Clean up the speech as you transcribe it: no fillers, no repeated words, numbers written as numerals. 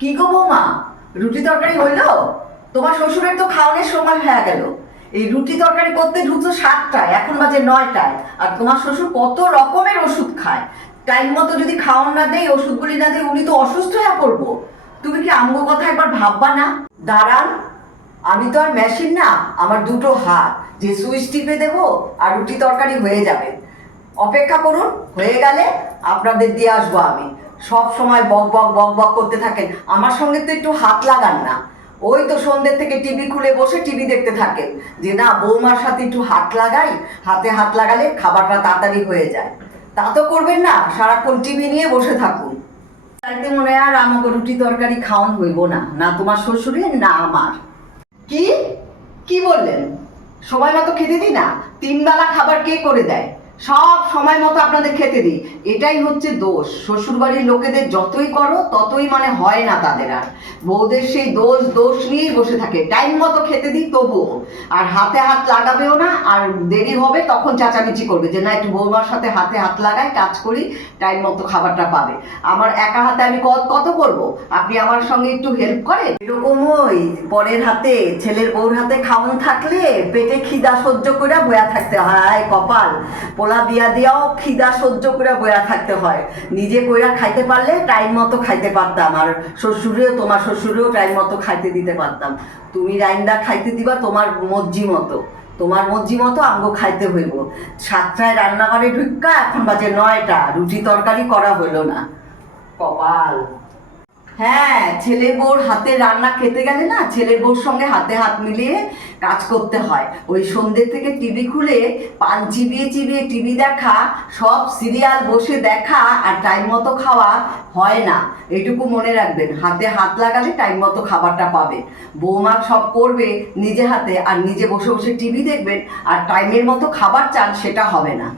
কি গো বৌমা, রুটি তরকারি হইল? তোমার শ্বশুরের তো খাওয়ানোর সময় হয়ে গেল। এই রুটি তরকারি করতে ঢুকছো 7টায়, এখন বাজে 9টায়। আর তোমার শ্বশুর কত রকমের ওষুধ খায়, টাইম মতো যদি খাওয়ান না দেয়, ওষুধগুলি না দেয়, উনি তো অসুস্থ হয়ে পড়বো। তুমি কি আমগো কথা একবার ভাববা না? দাঁড়ান, আমি তো আর মেশিন না, আমার দুটো হাত, যে সুইচ টিপে দেবো আর রুটি তরকারি হয়ে যাবে। অপেক্ষা করুন, হয়ে গেলে আপনাদের দিয়ে আসবো আমি। সব সময় বক বক বক বক করতে থাকেন, আমার সঙ্গে তো একটু হাত লাগান না। ওই তো সন্ধ্যের থেকে টিভি খুলে বসে টিভি দেখতে থাকেন, যে না বৌমার সাথে একটু হাত লাগাই, হাতে হাত লাগালে খাবারটা তাড়াতাড়ি হয়ে যায়। তা তো করবেন না, সারাক্ষণ টিভি নিয়ে বসে থাকুন। তাইতে মনে হয় আর আমাকে রুটি তরকারি খাওয়ান হইব না, না তোমার শ্বশুরের না আমার। কি কি বললেন? সময় মতো খেতে দিই না? 3 বেলা খাবার কে করে দেয়? সব সময় মতো আপনাদের খেতে দিই, এটাই হচ্ছে দোষ। শ্বশুরবাড়ির লোকেদের যতই করো ততই মানে হয় না তাদের। আর বউদের সেই দোষ দোষ নিয়েই বসে থাকে। টাইম মতো খেতে দিই তবুও, আর হাতে হাত লাগাবেও না। আর দেরি হবে তখন চেঁচামেচি করবে যে না একটু বৌমার সাথে হাতে হাত লাগাই, কাজ করি, টাইম মতো খাবারটা পাবে। আমার একা হাতে আমি কত করব? আপনি আমার সঙ্গে একটু হেল্প করেন। এরকমই পরের হাতে, ছেলের বউর হাতে খাওয়ান থাকলে পেটে খিদা সহ্য করে বয়া থাকতে হয়। কপাল পোলা বিয়া দিয়াও খিদা সহ্য করে বয়া থাকতে হয়। নিজে কইরা খাইতে পারলে টাইম মতো খাইতে পারতাম, আর শ্বশুরেও, তোমার শ্বশুরেও টাইম মতো খাইতে দিতে পারতাম। তুমি রাইন্দা খাইতে দিবা তোমার মর্জি মতো, তোমার মর্জি মতো আমগো খাইতে হইব। 7টায় রান্নাঘরে ঢুকা, এখন বাজে 9টা, রুটি তরকারি করা হইল না। কপাল। হ্যাঁ, ছেলের বউর হাতে রান্না খেতে গেলে না, ছেলের বউর সঙ্গে হাতে হাত মিলিয়ে কাজ করতে হয়। ওই সন্ধ্যে থেকে টিভি খুলে পান চিবিয়ে চিবিয়ে টিভি দেখা, সব সিরিয়াল বসে দেখা আর টাইম মতো খাওয়া হয় না। এটুকু মনে রাখবেন, হাতে হাত লাগালে টাইম মতো খাবারটা পাবে। বৌমা সব করবে নিজে হাতে, আর নিজে বসে বসে টিভি দেখবেন আর টাইমের মতো খাবার চান, সেটা হবে না।